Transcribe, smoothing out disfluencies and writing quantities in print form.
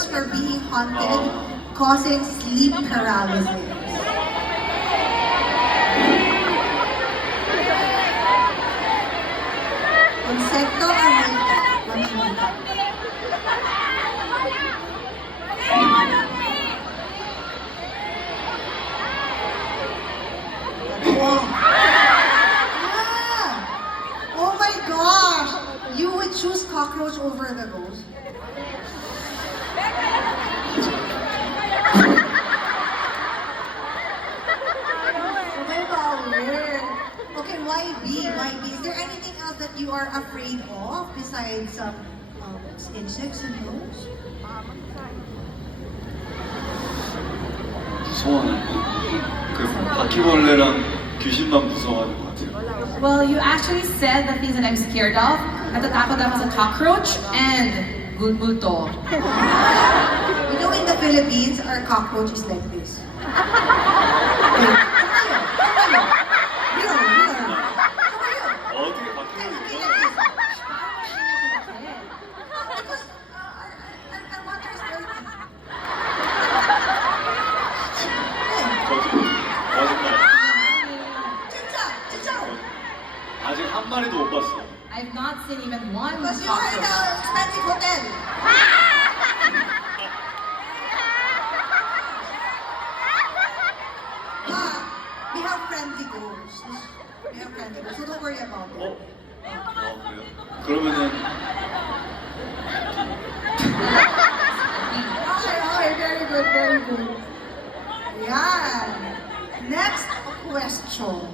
pills for being haunted, causing sleep paralysis. Insekto or multa? Oh my gosh! You would choose cockroach over the ghost? Okay, why B? Why B? Is there anything else that you are afraid of besides insects and those? 무서워하는 그 바퀴벌레랑 귀신만 무서워하는 것 같아요. Well, you actually said the things that I'm scared of. Natatakot ako sa cockroach and multo. You know, in the Philippines, our cockroach is like this. Wait, come on. 어떻게 바퀴벌레 Because our water is dirty. 거짓말. 진짜로. 아직 한 마리도 못 봤어. I've not seen even one Because you are in cockroach. an expensive hotel. We have friendly ghosts. We have friendly ghosts, so don't worry about it. 그래요? 그러면은 Okay, very good, very good. Yeah. Next question.